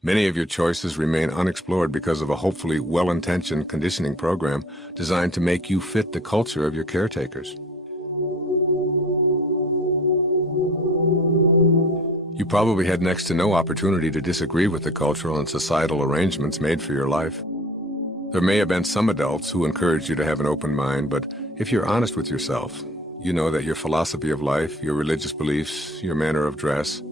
Many of your choices remain unexplored because of a hopefully well-intentioned conditioning program designed to make you fit the culture of your caretakers. You probably had next to no opportunity to disagree with the cultural and societal arrangements made for your life. There may have been some adults who encouraged you to have an open mind, but if you're honest with yourself, you know that your philosophy of life, your religious beliefs, your manner of dress,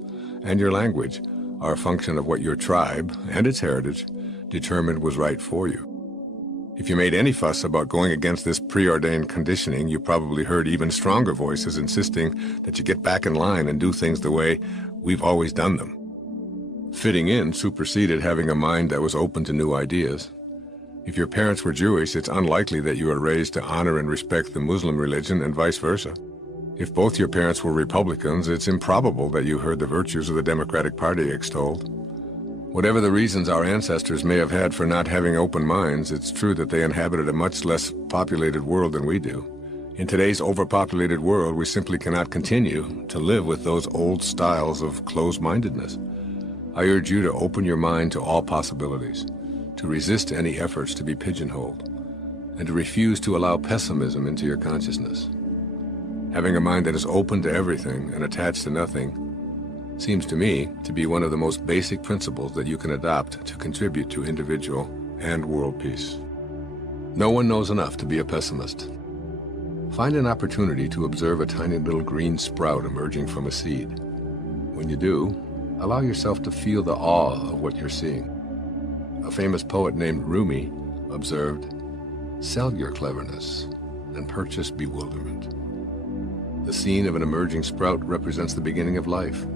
and your language are a function of what your tribe and its heritage determined was right for you. If you made any fuss about going against this preordained conditioning, you probably heard even stronger voices insisting that you get back in line and do things the way we've always done them. Fitting in superseded having a mind that was open to new ideas. If your parents were Jewish, it's unlikely that you were raised to honor and respect the Muslim religion and vice versa. If both your parents were Republicans, it's improbable that you heard the virtues of the Democratic Party extolled. Whatever the reasons our ancestors may have had for not having open minds, it's true that they inhabited a much less populated world than we do. In today's overpopulated world, we simply cannot continue to live with those old styles of closed-mindedness. I urge you to open your mind to all possibilities, to resist any efforts to be pigeonholed, and to refuse to allow pessimism into your consciousness. Having a mind that is open to everything and attached to nothing seems to me to be one of the most basic principles that you can adopt to contribute to individual and world peace. No one knows enough to be a pessimist. Find an opportunity to observe a tiny little green sprout emerging from a seed. When you do, allow yourself to feel the awe of what you're seeing. A famous poet named Rumi observed, "Sell your cleverness and purchase bewilderment." The scene of an emerging sprout represents the beginning of life.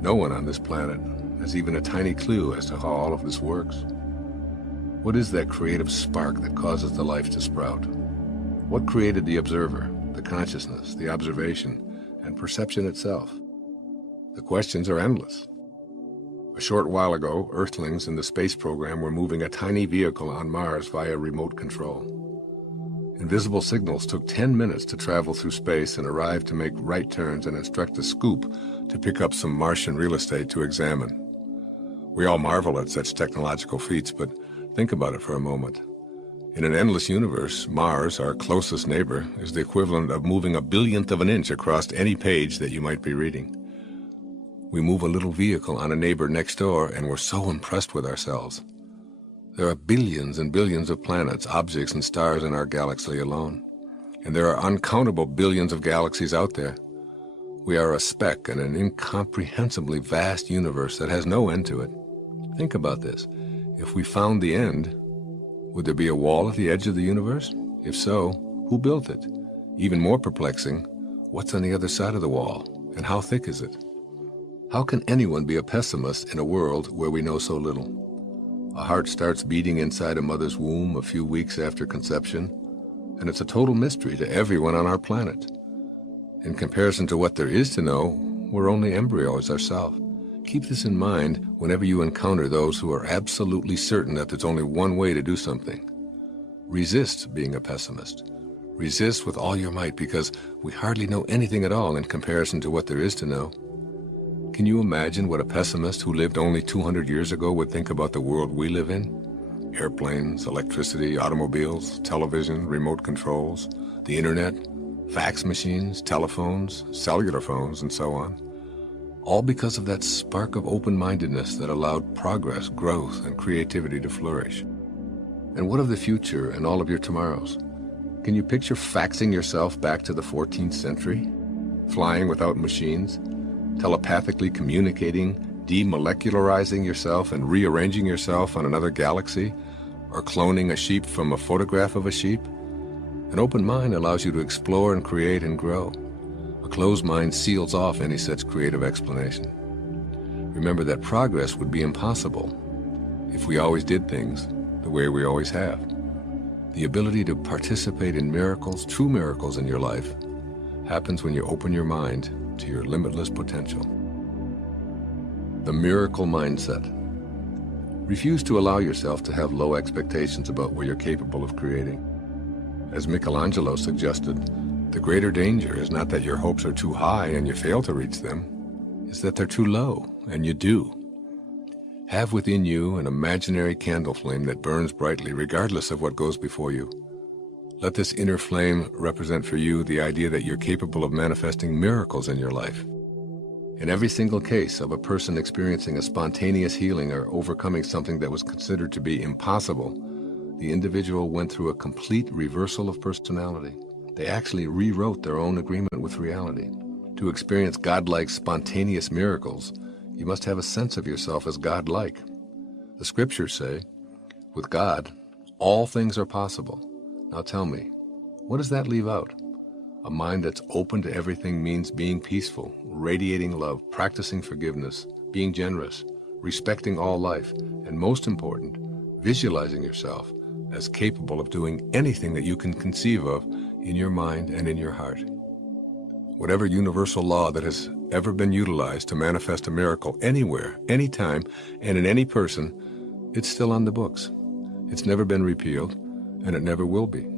No one on this planet has even a tiny clue as to how all of this works. What is that creative spark that causes the life to sprout? What created the observer, the consciousness, the observation, and perception itself? The questions are endless. A short while ago, Earthlings in the space program were moving a tiny vehicle on Mars via remote control. Invisible signals took 10 minutes to travel through space and arrive to make right turns and instruct a scoop to pick up some Martian real estate to examine. We all marvel at such technological feats, but think about it for a moment. In an endless universe, Mars, our closest neighbor, is the equivalent of moving a billionth of an inch across any page that you might be reading. We move a little vehicle on a neighbor next door, and we're so impressed with ourselves. There are billions and billions of planets, objects, and stars in our galaxy alone. And there are uncountable billions of galaxies out there. We are a speck in an incomprehensibly vast universe that has no end to it. Think about this. If we found the end, would there be a wall at the edge of the universe? If so, who built it? Even more perplexing, what's on the other side of the wall, and how thick is it? How can anyone be a pessimist in a world where we know so little? A heart starts beating inside a mother's womb a few weeks after conception, and it's a total mystery to everyone on our planet. In comparison to what there is to know, we're only embryos ourselves. Keep this in mind whenever you encounter those who are absolutely certain that there's only one way to do something. Resist being a pessimist. Resist with all your might, because we hardly know anything at all in comparison to what there is to know. Can you imagine what a pessimist who lived only 200 years ago would think about the world we live in? Airplanes, electricity, automobiles, television, remote controls, the internet, fax machines, telephones, cellular phones, and so on. All because of that spark of open-mindedness that allowed progress, growth, and creativity to flourish. And what of the future and all of your tomorrows? Can you picture faxing yourself back to the 14th century? Flying without machines? Telepathically communicating, demolecularizing yourself and rearranging yourself on another galaxy, or cloning a sheep from a photograph of a sheep? An open mind allows you to explore and create and grow. A closed mind seals off any such creative explanation. Remember that progress would be impossible if we always did things the way we always have. The ability to participate in miracles, true miracles in your life, happens when you open your mind to your limitless potential. The miracle mindset. Refuse to allow yourself to have low expectations about what you're capable of creating. As Michelangelo suggested, the greater danger is not that your hopes are too high and you fail to reach them, it's that they're too low and you do. Have within you an imaginary candle flame that burns brightly regardless of what goes before you. Let this inner flame represent for you the idea that you're capable of manifesting miracles in your life. In every single case of a person experiencing a spontaneous healing or overcoming something that was considered to be impossible, the individual went through a complete reversal of personality. They actually rewrote their own agreement with reality. To experience godlike spontaneous miracles, you must have a sense of yourself as godlike. The scriptures say, with God, all things are possible. Now tell me, what does that leave out? A mind that's open to everything means being peaceful, radiating love, practicing forgiveness, being generous, respecting all life, and most important, visualizing yourself as capable of doing anything that you can conceive of in your mind and in your heart. Whatever universal law that has ever been utilized to manifest a miracle anywhere, anytime, and in any person, it's still on the books. It's never been repealed, and it never will be.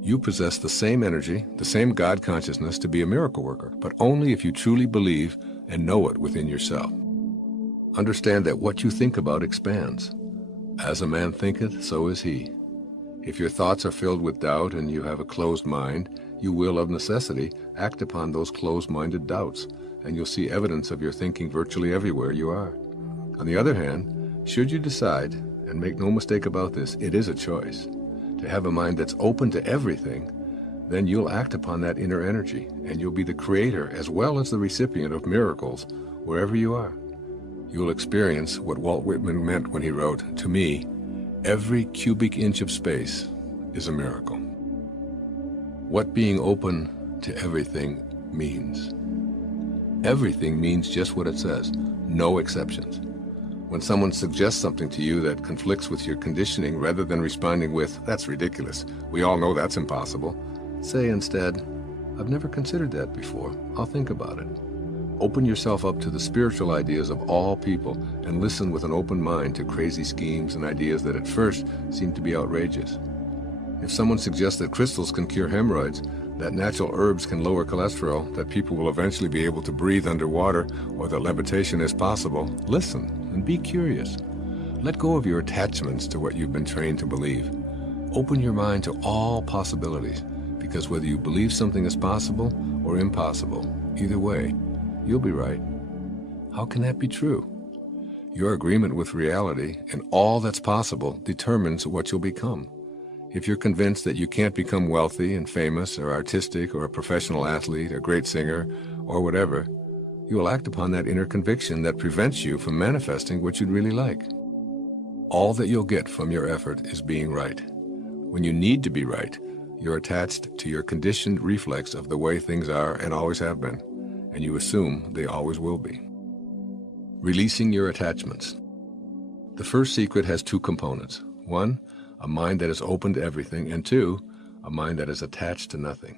You possess the same energy, the same God consciousness to be a miracle worker, but only if you truly believe and know it within yourself. Understand that what you think about expands. As a man thinketh, so is he. If your thoughts are filled with doubt and you have a closed mind, you will, of necessity, act upon those closed-minded doubts, and you'll see evidence of your thinking virtually everywhere you are. On the other hand, should you decide, and make no mistake about this, it is a choice, to have a mind that's open to everything, then you'll act upon that inner energy, and you'll be the creator as well as the recipient of miracles wherever you are. You'll experience what Walt Whitman meant when he wrote, "To me, every cubic inch of space is a miracle." What being open to everything means. Everything means just what it says, no exceptions. When someone suggests something to you that conflicts with your conditioning, rather than responding with, "That's ridiculous, we all know that's impossible," say instead, "I've never considered that before, I'll think about it." Open yourself up to the spiritual ideas of all people and listen with an open mind to crazy schemes and ideas that at first seem to be outrageous. If someone suggests that crystals can cure hemorrhoids, that natural herbs can lower cholesterol, that people will eventually be able to breathe underwater, or that levitation is possible, listen and be curious. Let go of your attachments to what you've been trained to believe. Open your mind to all possibilities, because whether you believe something is possible or impossible, either way, you'll be right. How can that be true? Your agreement with reality and all that's possible determines what you'll become. If you're convinced that you can't become wealthy and famous or artistic or a professional athlete, a great singer, or whatever, you will act upon that inner conviction that prevents you from manifesting what you'd really like. All that you'll get from your effort is being right. When you need to be right, you're attached to your conditioned reflex of the way things are and always have been, and you assume they always will be. Releasing your attachments. The first secret has two components. One, a mind that is open to everything, and two, a mind that is attached to nothing.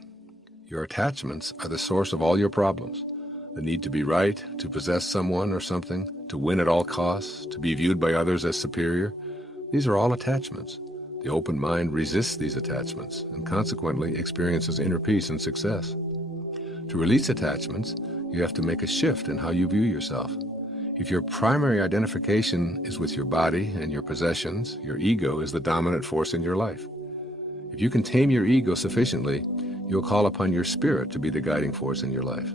Your attachments are the source of all your problems. The need to be right, to possess someone or something, to win at all costs, to be viewed by others as superior. These are all attachments. The open mind resists these attachments and consequently experiences inner peace and success. To release attachments, you have to make a shift in how you view yourself. If your primary identification is with your body and your possessions, your ego is the dominant force in your life. If you can tame your ego sufficiently, you'll call upon your spirit to be the guiding force in your life.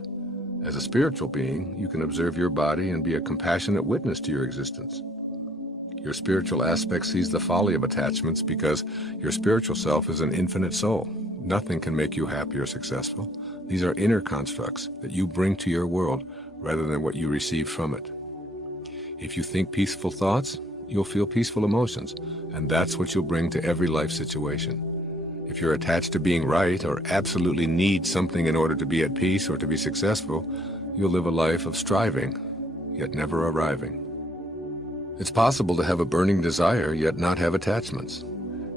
As a spiritual being, you can observe your body and be a compassionate witness to your existence. Your spiritual aspect sees the folly of attachments because your spiritual self is an infinite soul. Nothing can make you happy or successful. These are inner constructs that you bring to your world rather than what you receive from it. If you think peaceful thoughts, you'll feel peaceful emotions, and that's what you'll bring to every life situation. If you're attached to being right or absolutely need something in order to be at peace or to be successful, you'll live a life of striving, yet never arriving. It's possible to have a burning desire, yet not have attachments.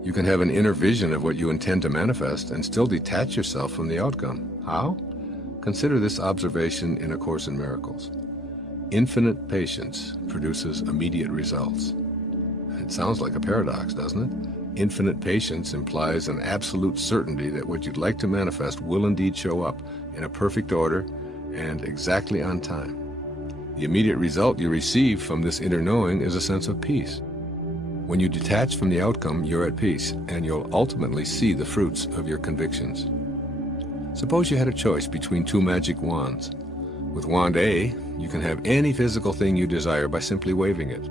You can have an inner vision of what you intend to manifest and still detach yourself from the outcome. How? Consider this observation in A Course in Miracles. Infinite patience produces immediate results. It sounds like a paradox, doesn't it? Infinite patience implies an absolute certainty that what you'd like to manifest will indeed show up in a perfect order and exactly on time. The immediate result you receive from this inner knowing is a sense of peace. When you detach from the outcome, you're at peace, and you'll ultimately see the fruits of your convictions. Suppose you had a choice between two magic wands. With wand A, you can have any physical thing you desire by simply waving it.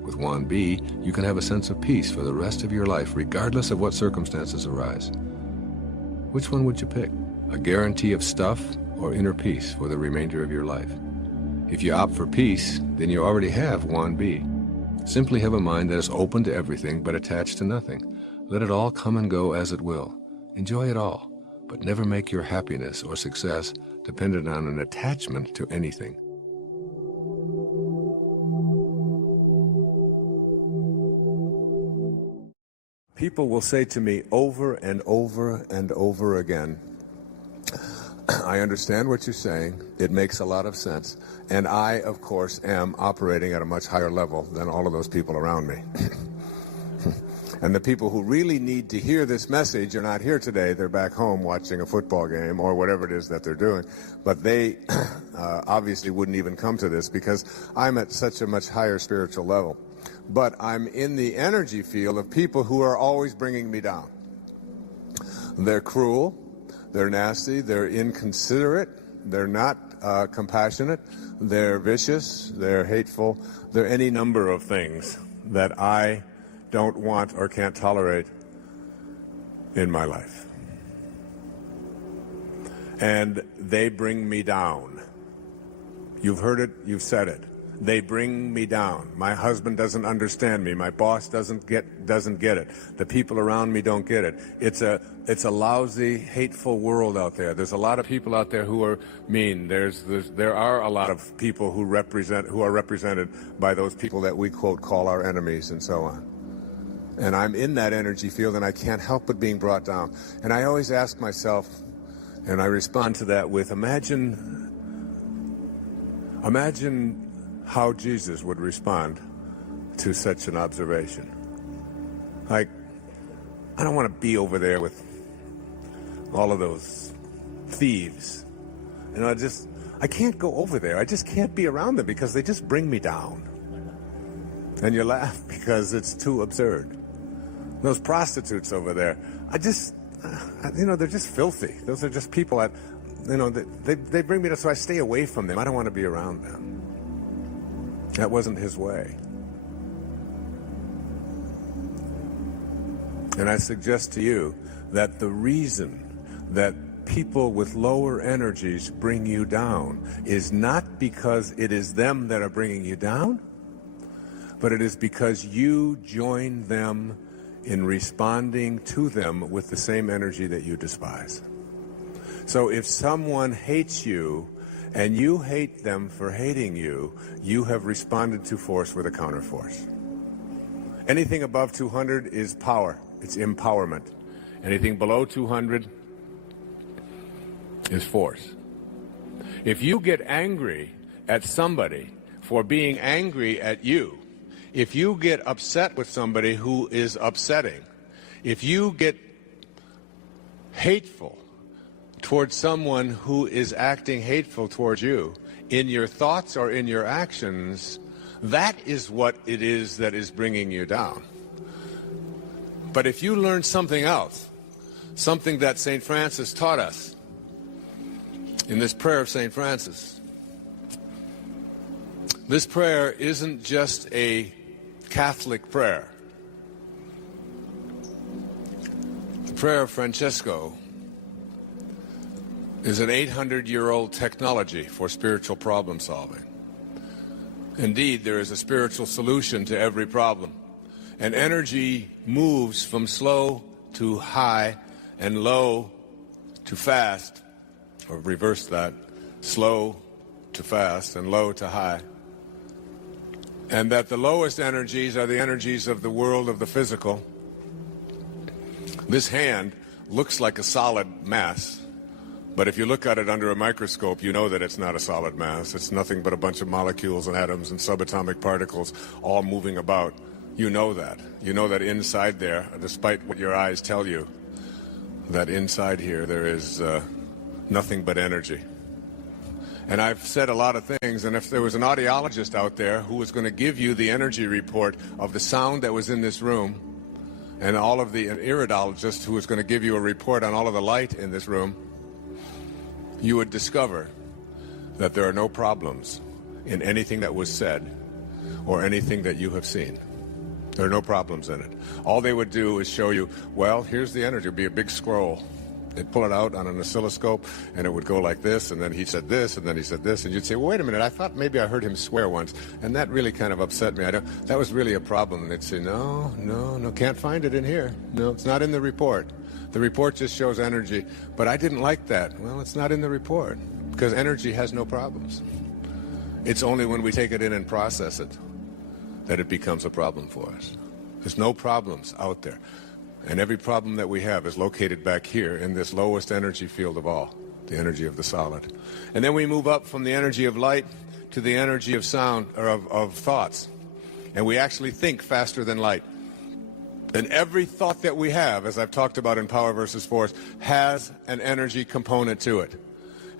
With wand B, you can have a sense of peace for the rest of your life, regardless of what circumstances arise. Which one would you pick? A guarantee of stuff or inner peace for the remainder of your life? If you opt for peace, then you already have wand B. Simply have a mind that is open to everything but attached to nothing. Let it all come and go as it will. Enjoy it all, but never make your happiness or success dependent on an attachment to anything. People will say to me over and over and over again, I understand what you're saying. It makes a lot of sense. And I, of course, am operating at a much higher level than all of those people around me. And the people who really need to hear this message are not here today. They're back home watching a football game or whatever it is that they're doing. But they obviously wouldn't even come to this because I'm at such a much higher spiritual level. But I'm in the energy field of people who are always bringing me down. They're cruel. They're nasty, they're inconsiderate, they're not compassionate, they're vicious, they're hateful, they're any number of things that I don't want or can't tolerate in my life. And they bring me down. You've heard it, you've said it. They bring me down. My husband doesn't understand me. My boss doesn't get it. The people around me don't get it. It's a lousy, hateful world out there. There's a lot of people out there who are mean. There are a lot of people who are represented by those people that we quote call our enemies and so on. And I'm in that energy field and I can't help but being brought down. And I always ask myself, and I respond to that with imagine how Jesus would respond to such an observation. Like, I don't want to be over there with all of those thieves. You know, I can't go over there. I just can't be around them because they just bring me down. And you laugh because it's too absurd. Those prostitutes over there, they're just filthy. Those are just people that, they bring me down, so I stay away from them. I don't want to be around them. That wasn't his way. And I suggest to you that the reason that people with lower energies bring you down is not because it is them that are bringing you down, but it is because you join them in responding to them with the same energy that you despise. So if someone hates you, and you hate them for hating you, you have responded to force with a counterforce. Anything above 200 is power. It's empowerment. Anything below 200 is force. If you get angry at somebody for being angry at you, if you get upset with somebody who is upsetting, if you get hateful towards someone who is acting hateful towards you, in your thoughts or in your actions, that is what it is that is bringing you down. But if you learn something else, something that St. Francis taught us in this prayer of St. Francis, this prayer isn't just a Catholic prayer. The prayer of Francesco is an 800-year-old technology for spiritual problem solving. Indeed, there is a spiritual solution to every problem. And energy moves from slow to high and low to fast, or reverse that, slow to fast and low to high. And that the lowest energies are the energies of the world of the physical. This hand looks like a solid mass. But if you look at it under a microscope, you know that it's not a solid mass. It's nothing but a bunch of molecules and atoms and subatomic particles all moving about. You know that. You know that inside there, despite what your eyes tell you, that inside here there is nothing but energy. And I've said a lot of things, and if there was an audiologist out there who was going to give you the energy report of the sound that was in this room, and all of the iridologist who was going to give you a report on all of the light in this room, you would discover that there are no problems in anything that was said or anything that you have seen. There are no problems in it. All they would do is show you, well, here's the energy. It would be a big scroll. They'd pull it out on an oscilloscope, and it would go like this, and then he said this, and then he said this, and you'd say, well, wait a minute, I thought maybe I heard him swear once, and that really kind of upset me. That was really a problem. And they'd say, no, can't find it in here. No, it's not in the report. The report just shows energy, but I didn't like that. Well, it's not in the report, because energy has no problems. It's only when we take it in and process it that it becomes a problem for us. There's no problems out there. And every problem that we have is located back here in this lowest energy field of all, the energy of the solid. And then we move up from the energy of light to the energy of sound, or of thoughts. And we actually think faster than light. And every thought that we have, as I've talked about in Power versus Force, has an energy component to it.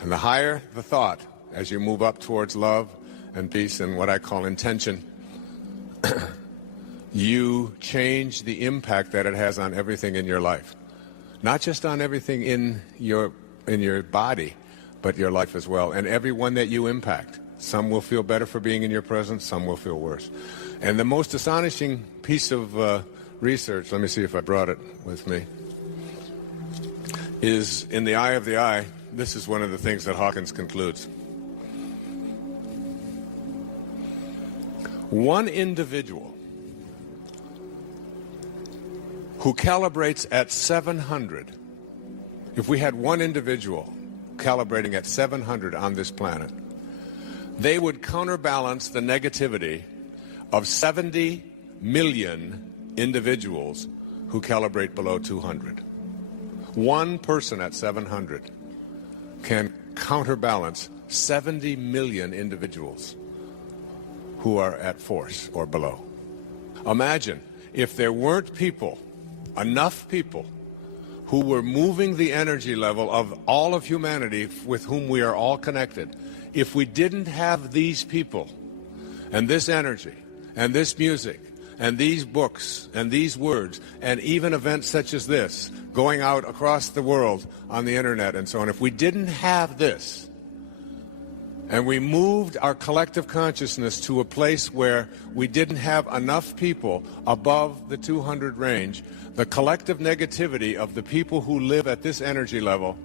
And the higher the thought, as you move up towards love and peace and what I call intention, you change the impact that it has on everything in your life. Not just on everything in your body, but your life as well. And everyone that you impact. Some will feel better for being in your presence, some will feel worse. And the most astonishing piece of research, let me see if I brought it with me, is in the eye of the eye. This is one of the things that Hawkins concludes. One individual who calibrates at 700, if we had one individual calibrating at 700 on this planet, they would counterbalance the negativity of 70 million individuals who calibrate below 200. One person at 700 can counterbalance 70 million individuals who are at force or below. Imagine if there weren't people, enough people, who were moving the energy level of all of humanity with whom we are all connected. If we didn't have these people and this energy and this music and these books and these words and even events such as this going out across the world on the internet and so on, if we didn't have this and we moved our collective consciousness to a place where we didn't have enough people above the 200 range, the collective negativity of the people who live at this energy level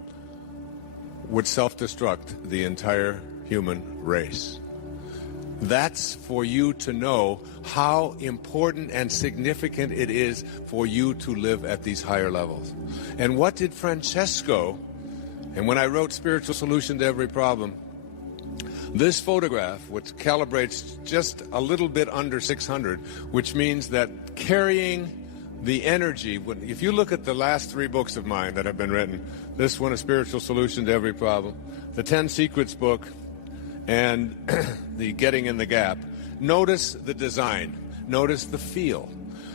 would self-destruct the entire human race. That's for you to know how important and significant it is for you to live at these higher levels. And what did Francesco, and when I wrote Spiritual Solution to Every Problem, this photograph, which calibrates just a little bit under 600, which means that carrying the energy, if you look at the last 3 books of mine that have been written, this one, A Spiritual Solution to Every Problem, the 10 Secrets book, and the Getting in the Gap, notice the design, notice the feel,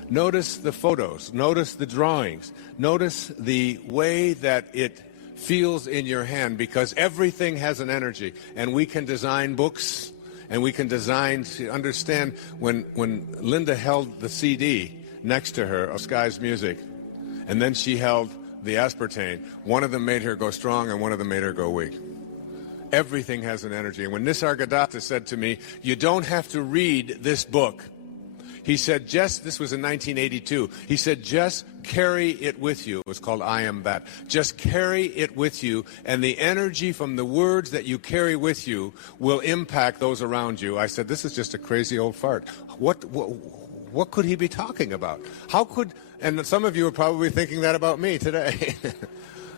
notice the photos, notice the drawings, notice the way that it feels in your hand, because everything has an energy. And we can design books, and we can design to understand when Linda held the CD next to her of Sky's Music, and then she held the aspartame, one of them made her go strong and one of them made her go weak. Everything has an energy. And when Nisargadatta said to me, you don't have to read this book, he said, this was in 1982, he said, just carry it with you. It was called I Am That. Just carry it with you, and the energy from the words that you carry with you will impact those around you. I said, this is just a crazy old fart. What could he be talking about? And some of you are probably thinking that about me today.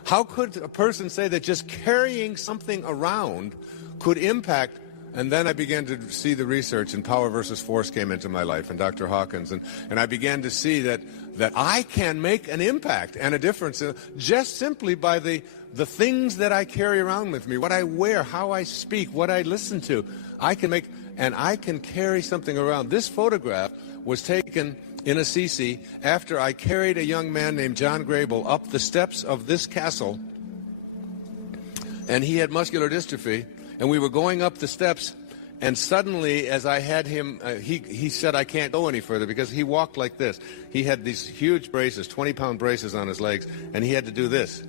How could a person say that just carrying something around could impact? And then I began to see the research, and Power versus Force came into my life, and Dr. Hawkins, and I began to see that I can make an impact and a difference just simply by the things that I carry around with me, what I wear, how I speak, what I listen to. I can carry something around. This photograph was taken in Assisi after I carried a young man named John Grable up the steps of this castle, and he had muscular dystrophy. And we were going up the steps, and suddenly, as I had him, he said, I can't go any further, because he walked like this. He had these huge braces, 20-pound braces on his legs, and he had to do this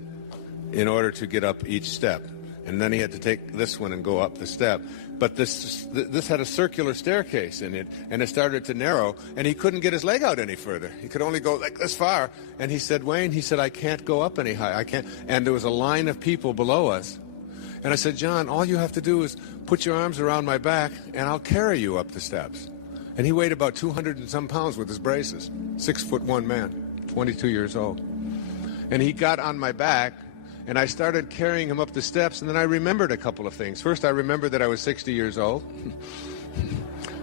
in order to get up each step. And then he had to take this one and go up the step. But this had a circular staircase in it, and it started to narrow, and he couldn't get his leg out any further. He could only go like this far. And he said, Wayne, he said, I can't go up any higher. I can't. And there was a line of people below us. And I said, John, all you have to do is put your arms around my back, and I'll carry you up the steps. And he weighed about 200 and some pounds with his braces. 6'1" man, 22 years old. And he got on my back, and I started carrying him up the steps, and then I remembered a couple of things. First, I remembered that I was 60 years old.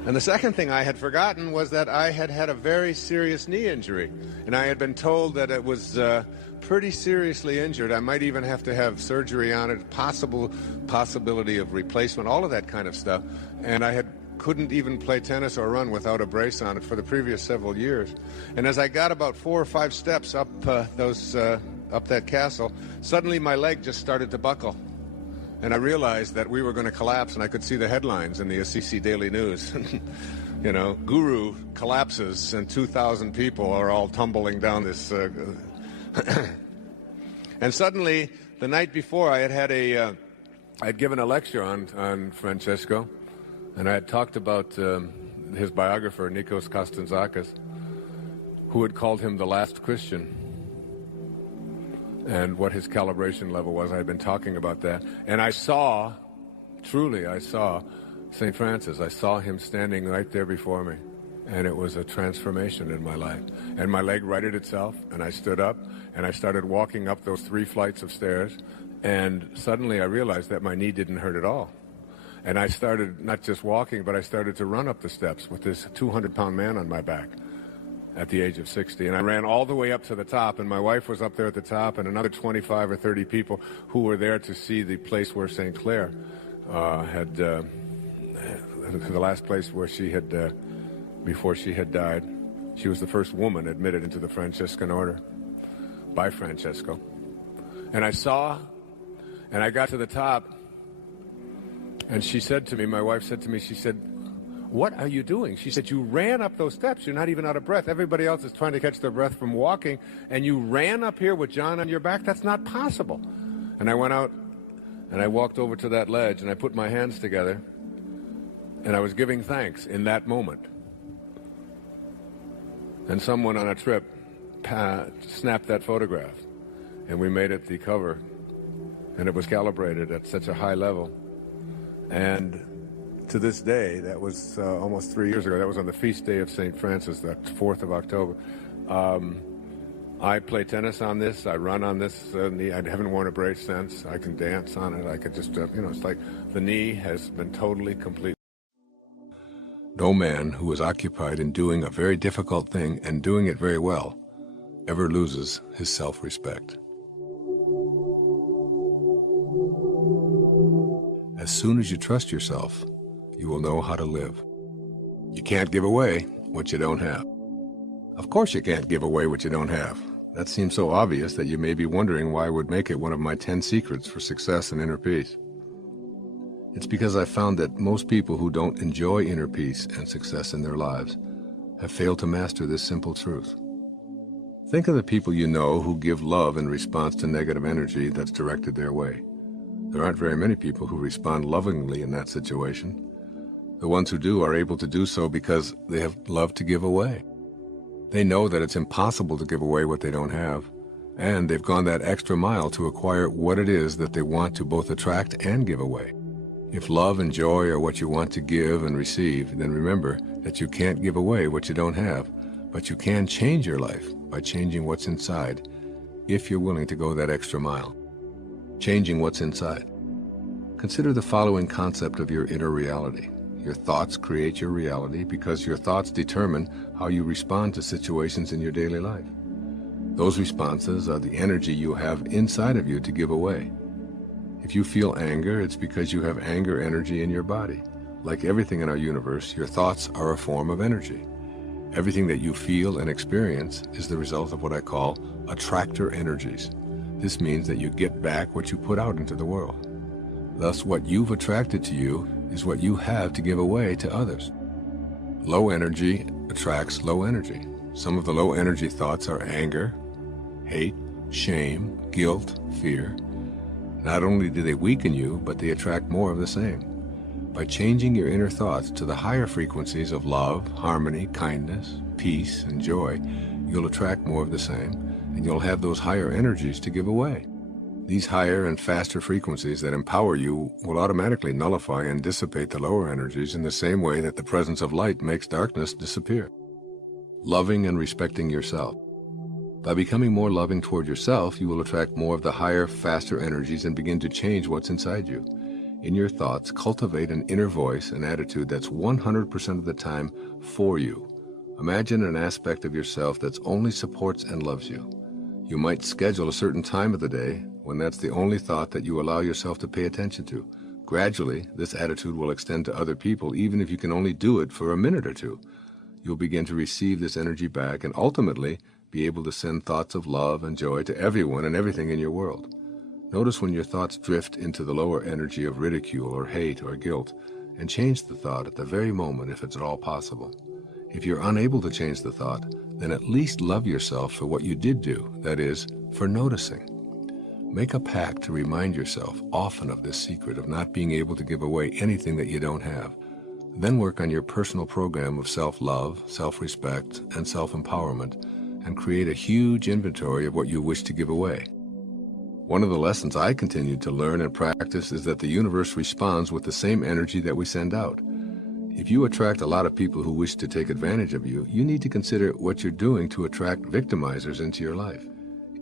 And the second thing I had forgotten was that I had had a very serious knee injury. And I had been told that it was pretty seriously injured. I might even have to have surgery on it, possibility of replacement, all of that kind of stuff. And I couldn't even play tennis or run without a brace on it for the previous several years. And as I got about 4 or 5 steps up up that castle, suddenly my leg just started to buckle. And I realized that we were going to collapse, and I could see the headlines in the Assisi Daily News. You know, Guru collapses and 2,000 people are all tumbling down this. And suddenly, the night before, I'd given a lecture on Francesco, and I had talked about his biographer, Nikos Kazantzakis, who had called him the last Christian, and what his calibration level was. I had been talking about that. And I saw St. Francis. I saw him standing right there before me. And it was a transformation in my life. And my leg righted itself, and I stood up, and I started walking up those 3 flights of stairs. And suddenly I realized that my knee didn't hurt at all. And I started not just walking, but I started to run up the steps with this 200-pound man on my back at the age of 60. And I ran all the way up to the top, and my wife was up there at the top, and another 25 or 30 people who were there to see the place where St. Clair the last place where she had, before she had died. She was the first woman admitted into the Franciscan order by Francesco. And I saw, and I got to the top, and she said to me, my wife said to me, she said, what are you doing? She said, you ran up those steps. You're not even out of breath. Everybody else is trying to catch their breath from walking, and you ran up here with John on your back? That's not possible. And I went out, and I walked over to that ledge, and I put my hands together, and I was giving thanks in that moment. And someone on a trip snapped that photograph, and we made it the cover, and it was calibrated at such a high level. And to this day, that was almost 3 years ago. That was on the feast day of St. Francis, the 4th of October. I play tennis on this. I run on this knee. I haven't worn a brace since. I can dance on it. I could just, it's like the knee has been totally complete. No man who is occupied in doing a very difficult thing and doing it very well ever loses his self-respect. As soon as you trust yourself, you will know how to live. You can't give away what you don't have. Of course you can't give away what you don't have. That seems so obvious that you may be wondering why I would make it one of my 10 secrets for success and inner peace. It's because I found that most people who don't enjoy inner peace and success in their lives have failed to master this simple truth. Think of the people you know who give love in response to negative energy that's directed their way. There aren't very many people who respond lovingly in that situation. The ones who do are able to do so because they have love to give away. They know that it's impossible to give away what they don't have, and they've gone that extra mile to acquire what it is that they want to both attract and give away. If love and joy are what you want to give and receive, then remember that you can't give away what you don't have, but you can change your life by changing what's inside, if you're willing to go that extra mile. Changing what's inside. Consider the following concept of your inner reality. Your thoughts create your reality because your thoughts determine how you respond to situations in your daily life. Those responses are the energy you have inside of you to give away. If you feel anger, it's because you have anger energy in your body. Like everything in our universe, your thoughts are a form of energy. Everything that you feel and experience is the result of what I call attractor energies. This means that you get back what you put out into the world. Thus, what you've attracted to you is what you have to give away to others. Low energy attracts low energy. Some of the low energy thoughts are anger, hate, shame, guilt, fear. Not only do they weaken you, but they attract more of the same. By changing your inner thoughts to the higher frequencies of love, harmony, kindness, peace, and joy, you'll attract more of the same, and you'll have those higher energies to give away. These higher and faster frequencies that empower you will automatically nullify and dissipate the lower energies in the same way that the presence of light makes darkness disappear. Loving and respecting yourself. By becoming more loving toward yourself, you will attract more of the higher, faster energies and begin to change what's inside you. In your thoughts, cultivate an inner voice and attitude that's 100% of the time for you. Imagine an aspect of yourself that only supports and loves you. You might schedule a certain time of the day when that's the only thought that you allow yourself to pay attention to. Gradually, this attitude will extend to other people, even if you can only do it for a minute or two. You'll begin to receive this energy back and ultimately be able to send thoughts of love and joy to everyone and everything in your world. Notice when your thoughts drift into the lower energy of ridicule or hate or guilt, and change the thought at the very moment if it's at all possible. If you're unable to change the thought, then at least love yourself for what you did do, that is, for noticing. Make a pact to remind yourself often of this secret of not being able to give away anything that you don't have. Then work on your personal program of self-love, self-respect, and self-empowerment, and create a huge inventory of what you wish to give away. One of the lessons I continue to learn and practice is that the universe responds with the same energy that we send out. If you attract a lot of people who wish to take advantage of you, you need to consider what you're doing to attract victimizers into your life.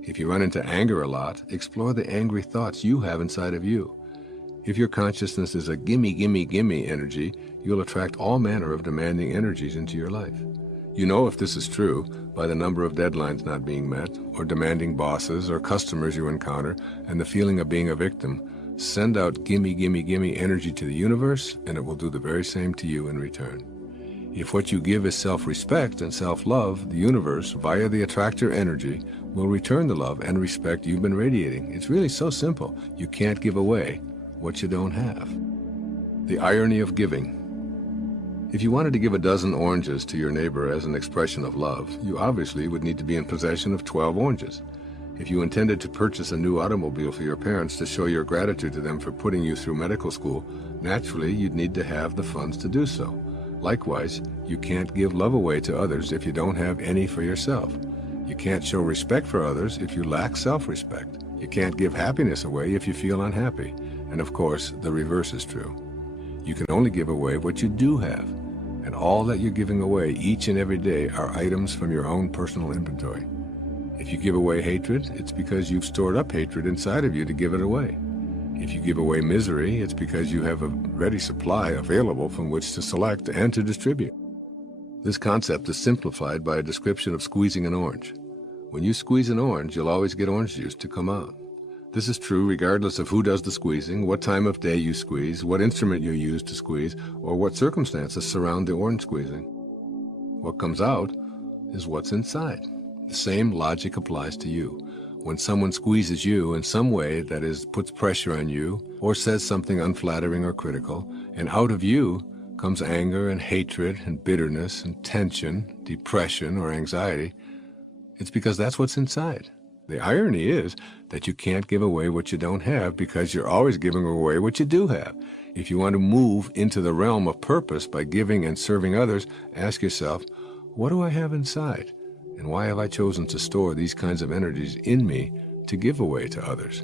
If you run into anger a lot, explore the angry thoughts you have inside of you. If your consciousness is a gimme, gimme, gimme energy, you'll attract all manner of demanding energies into your life. You know if this is true by the number of deadlines not being met, or demanding bosses or customers you encounter, and the feeling of being a victim. Send out gimme, gimme, gimme energy to the universe, and it will do the very same to you in return. If what you give is self-respect and self-love, the universe, via the attractor energy, will return the love and respect you've been radiating. It's really so simple. You can't give away what you don't have. The irony of giving. If you wanted to give a dozen oranges to your neighbor as an expression of love, you obviously would need to be in possession of 12 oranges. If you intended to purchase a new automobile for your parents to show your gratitude to them for putting you through medical school, naturally you'd need to have the funds to do so. Likewise, you can't give love away to others if you don't have any for yourself. You can't show respect for others if you lack self-respect. You can't give happiness away if you feel unhappy. And of course, the reverse is true. You can only give away what you do have. And all that you're giving away each and every day are items from your own personal inventory. If you give away hatred, it's because you've stored up hatred inside of you to give it away. If you give away misery, it's because you have a ready supply available from which to select and to distribute. This concept is simplified by a description of squeezing an orange. When you squeeze an orange, you'll always get orange juice to come out. This is true regardless of who does the squeezing, what time of day you squeeze, what instrument you use to squeeze, or what circumstances surround the orange squeezing. What comes out is what's inside. The same logic applies to you. When someone squeezes you in some way, that is, puts pressure on you, or says something unflattering or critical, and out of you comes anger and hatred and bitterness and tension, depression or anxiety, it's because that's what's inside. The irony is that you can't give away what you don't have because you're always giving away what you do have. If you want to move into the realm of purpose by giving and serving others, ask yourself, what do I have inside? And why have I chosen to store these kinds of energies in me to give away to others?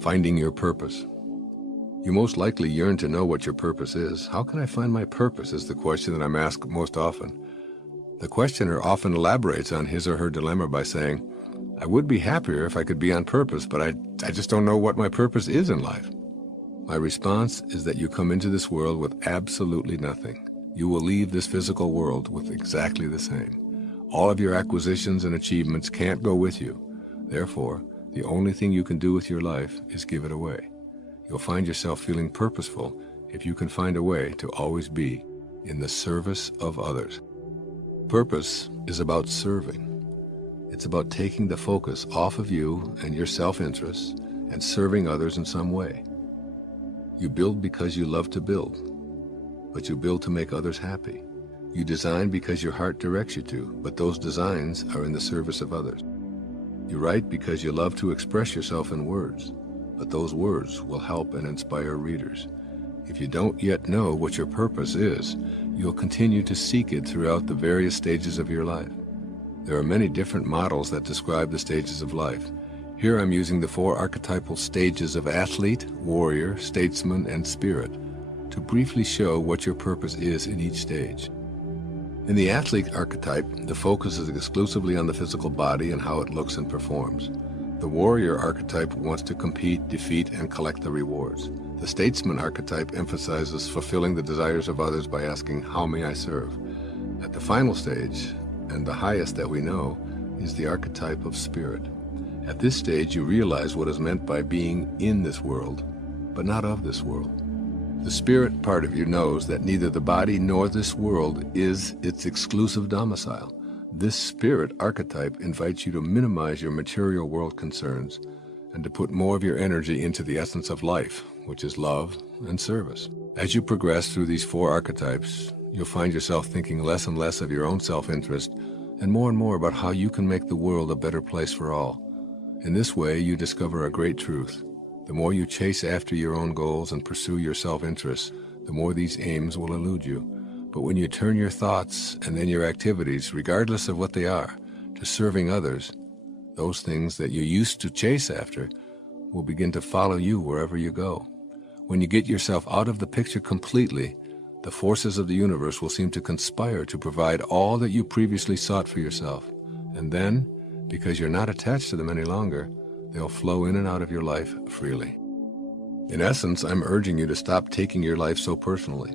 Finding your purpose. You most likely yearn to know what your purpose is. How can I find my purpose is the question that I'm asked most often. The questioner often elaborates on his or her dilemma by saying, I would be happier if I could be on purpose, but I just don't know what my purpose is in life. My response is that you come into this world with absolutely nothing. You will leave this physical world with exactly the same. All of your acquisitions and achievements can't go with you. Therefore, the only thing you can do with your life is give it away. You'll find yourself feeling purposeful if you can find a way to always be in the service of others. Purpose is about serving. It's about taking the focus off of you and your self-interest and serving others in some way. You build because you love to build, but you build to make others happy. You design because your heart directs you to, but those designs are in the service of others. You write because you love to express yourself in words, but those words will help and inspire readers. If you don't yet know what your purpose is, you'll continue to seek it throughout the various stages of your life. There are many different models that describe the stages of life. Here I'm using the 4 archetypal stages of athlete, warrior, statesman, and spirit to briefly show what your purpose is in each stage. In the athlete archetype, the focus is exclusively on the physical body and how it looks and performs. The warrior archetype wants to compete, defeat, and collect the rewards. The statesman archetype emphasizes fulfilling the desires of others by asking, "How may I serve?" At the final stage, and the highest that we know, is the archetype of spirit. At this stage, you realize what is meant by being in this world, but not of this world. The spirit part of you knows that neither the body nor this world is its exclusive domicile. This spirit archetype invites you to minimize your material world concerns and to put more of your energy into the essence of life, which is love and service. As you progress through these 4 archetypes, you'll find yourself thinking less and less of your own self-interest and more about how you can make the world a better place for all. In this way, you discover a great truth. The more you chase after your own goals and pursue your self-interests, the more these aims will elude you. But when you turn your thoughts and then your activities, regardless of what they are, to serving others, those things that you used to chase after will begin to follow you wherever you go. When you get yourself out of the picture completely, the forces of the universe will seem to conspire to provide all that you previously sought for yourself. And then, because you're not attached to them any longer, they'll flow in and out of your life freely. In essence, I'm urging you to stop taking your life so personally.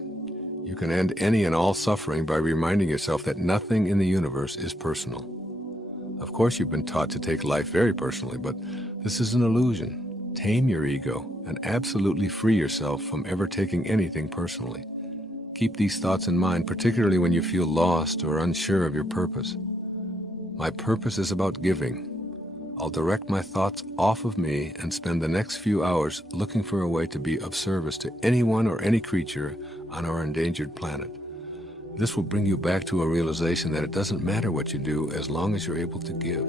You can end any and all suffering by reminding yourself that nothing in the universe is personal. Of course, you've been taught to take life very personally, but this is an illusion. Tame your ego and absolutely free yourself from ever taking anything personally. Keep these thoughts in mind, particularly when you feel lost or unsure of your purpose. My purpose is about giving. I'll direct my thoughts off of me and spend the next few hours looking for a way to be of service to anyone or any creature on our endangered planet. This will bring you back to a realization that it doesn't matter what you do as long as you're able to give.